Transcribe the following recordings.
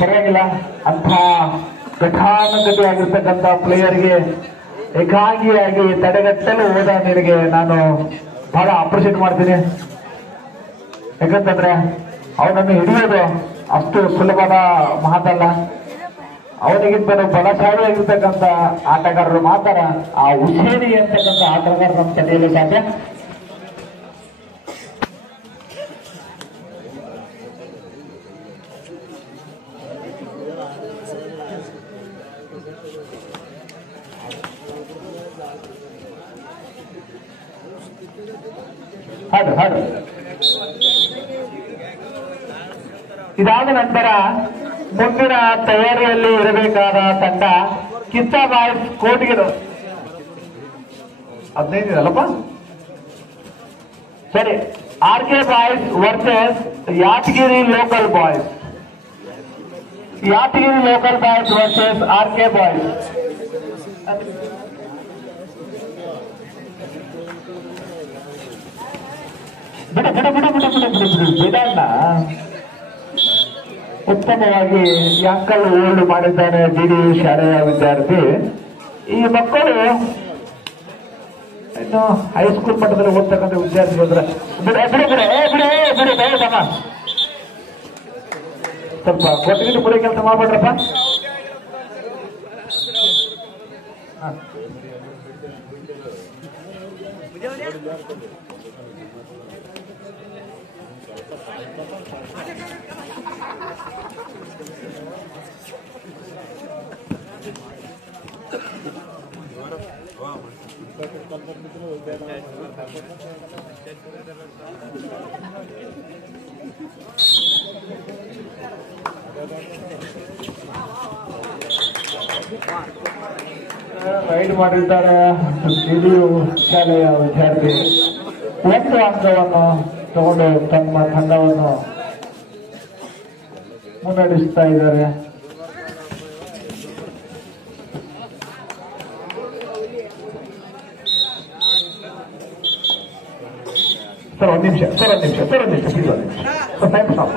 ಪರವಾಗಿಲ್ಲ, ಅಂಥ ಘಟಾನುಘಟಿಯಾಗಿರ್ತಕ್ಕಂಥ ಪ್ಲೇಯರ್ಗೆ ಏಕಾಂಗಿಯಾಗಿ ತಡೆಗಟ್ಟಲು ಹೋದ ನಿನಗೆ ನಾನು ಬಹಳ ಅಪ್ರಿಷಿಯೇಟ್ ಮಾಡ್ತೀನಿ. ಯಾಕಂತಂದ್ರೆ ಅವನನ್ನು ಹಿಡಿಯೋದು ಅಷ್ಟು ಸುಲಭದ ಮಾತಲ್ಲ. ಅವನಿಗಿಂತಲೂ ಬಲಶಾಲಿಯಾಗಿರ್ತಕ್ಕಂಥ ಆಟಗಾರರು ಮಾತ್ರ ಆ ಹುಸೇನಿ ಅಂತಕ್ಕಂಥ ಆಟಗಾರರು ನಮ್ಮ ತಡೆಯಲು ಸಾಧ್ಯ. ಹಾಡು ಇದಾದ ನಂತರ ಮುಂದಿನ ತಯಾರಿಯಲ್ಲಿ ಇರಬೇಕಾದ ತಂಡ ಕಿಚ್ಚ ಬಾಯ್ಸ್ ಕೋಟಿಗಿರು 15 ಅಲ್ಲಪ್ಪ. ಸರಿ, RK boys versus Yadgir local boys. Yadgiri local boys versus RK boys. ಬಿಡಣ್ಣ, ಉತ್ತಮವಾಗಿ ಅಂಕಲ್ ಹೋಲ್ಡ್ ಮಾಡಿದ್ದಾನೆ ಡಿಡಿ ಶಾಲೆಯ ವಿದ್ಯಾರ್ಥಿ. ಈ ಮಕ್ಕಳು ಇನ್ನು ಹೈಸ್ಕೂಲ್ ಮಟ್ಟದಲ್ಲಿ ಓದ್ತಕ್ಕಂಥ ವಿದ್ಯಾರ್ಥಿಗಳು ಸ್ವಲ್ಪ ಕೊಟ್ಟಿಗೆ ಪುರಿ ಕೆಲಸ ಮಾಡ್ಬಿಡ್ರಪ್ಪ. ರೈಡ್ ಮಾಡಿರ್ತಾರೆ ಶಾಲೆಯ ವಿದ್ಯಾರ್ಥಿ. ಒಂದು ಅಂಕವನ್ನು ತಗೊಂಡು ತಮ್ಮ ತಂಡವನ್ನು ಮುನ್ನಡೆಸ್ತಾ ಇದ್ದಾರೆ. ಸರ್ ಒಂದು ನಿಮಿಷ ಪ್ಲೀಸ್ ಟೈಮ್ ಸ್ಟಾಪ್.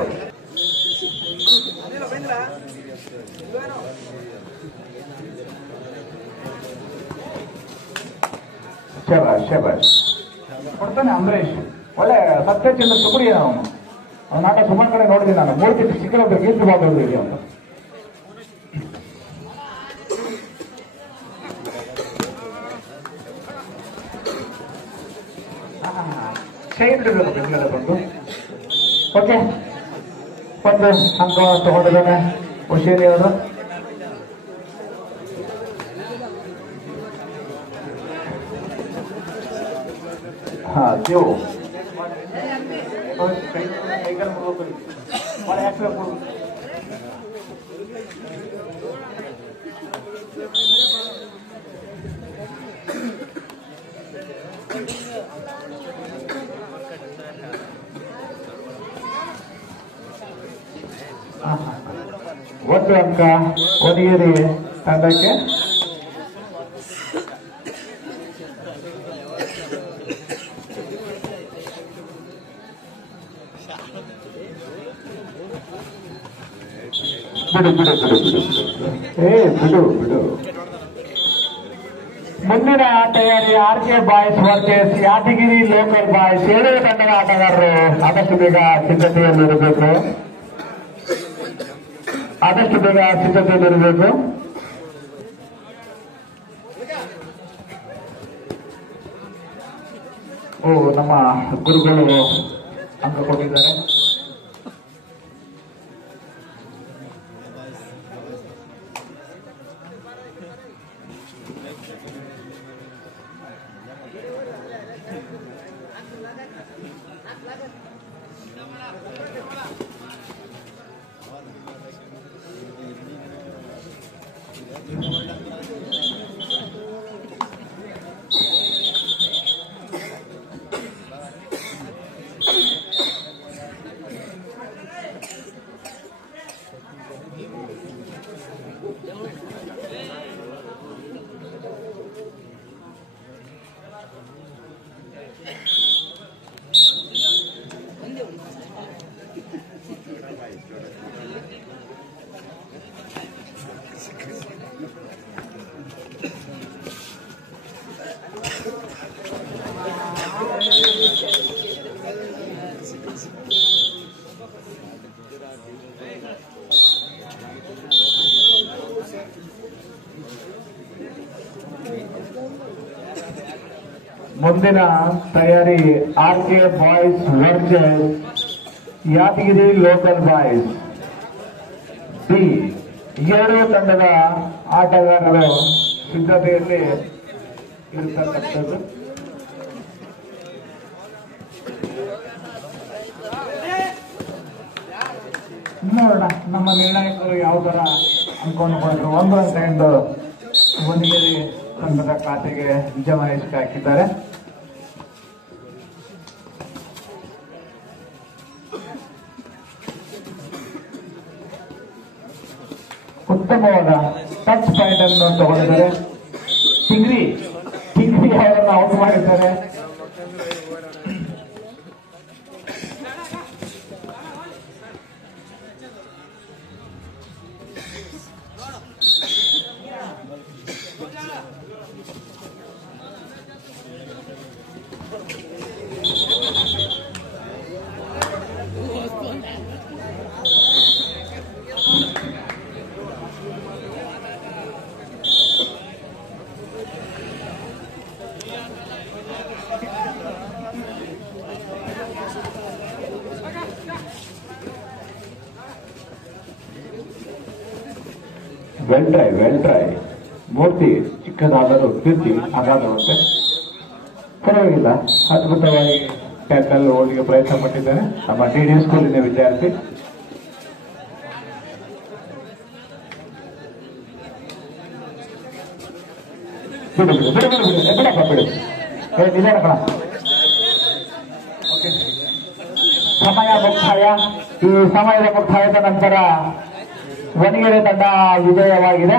ಶಬಾಷ್ ಕೊಡ್ತಾನೆ ಅಂಬರೀಶ್. ಒಳ್ಳೆ ಸತ್ಯಚಂದ್ರ ಸುಬ್ರಿಯ ಅವನು ನಾಟ ಸುಮಾರು ಕಡೆ ನೋಡಿದ್ದೀನಿ ನಾನು. 3 ತಿಂಗಳು ಸಿಕ್ಕಿರೋದು ಗೀತು ಬಾಗೋದು ಇದೆ ಅವನು. ಶೈನ್ ಬಿಡಬೇಕು ಬಂದು. ಓಕೆ, ಒಂದು ಅಂಕವನ್ನು ತಗೊಂಡಿದ್ದಾನೆ ಹುಷೇರಿ ಅವರು. ದೇವು ಒಂದು ಅಂಕ ಒದಿಗೆರೆ ತಂಡಕ್ಕೆ. ಬಿಡು. ಮುಂದಿನ ತಯಾರಿ RK boys versus Yadgir local boys. 7 ತಂಡದ ಆಟಗಾರರು ಆದಷ್ಟು ಬೇಗ ಸಿದ್ಧತೆಯಲ್ಲಿರಬೇಕು. ನಮ್ಮ ಗುರುಗಳು ಅಂಕ ಕೊಟ್ಟಿದ್ದಾರೆ. ಮುಂದಿನ ತಯಾರಿ RK boys versus Yadgir local boys B. ಎರಡೂ ತಂಡದ ಆಟಗಾರರು ಸಿದ್ಧತೆಯಲ್ಲಿ ಇರತಕ್ಕಂಥದ್ದು. ನೋಡೋಣ ನಮ್ಮ ನಿರ್ಣಾಯಕರು ಯಾವ ತರ ಅನ್ಕೊಂಡ್ಕೊಂಡ್ರು. 1 ಅಂಕ ಎಂದು ವನಗೇರಿ ತಂಡದ ಖಾತೆಗೆ ಜಮಾಯಿಸಿ ಹಾಕಿದ್ದಾರೆ. ಉತ್ತಮವಾದ ಟಚ್ ಪಾಯಿಂಟ್ ಅನ್ನು ತಗೊಂಡಿದ್ದಾರೆ. ಟಿಂಗ್ರಿ ಅವರನ್ನು ಔಟ್ ಮಾಡಿದ್ದಾರೆ. ವೆಲ್ ಟ್ರೈ ಮೂರ್ತಿ ಚಿಕ್ಕದಾದರೂ ಕೀರ್ತಿ ಅಗಾಧವಂತೆ. ಪರವಾಗಿಲ್ಲ, ಅದ್ಭುತವಾಗಿ ಟ್ಯಾಕಲ್ ಓಡಿಗೆ ಪ್ರಯತ್ನ ಪಟ್ಟಿದ್ದಾರೆ ನಮ್ಮ DD ಸ್ಕೂಲಿನ ವಿದ್ಯಾರ್ಥಿ. ಸಮಯ ಮುಕ್ತಾಯ. ಈ ಸಮಯದ ಮುಕ್ತಾಯದ ನಂತರ ವನಗೇರಿ ತಂಡ ವಿಜಯವಾಗಿದೆ.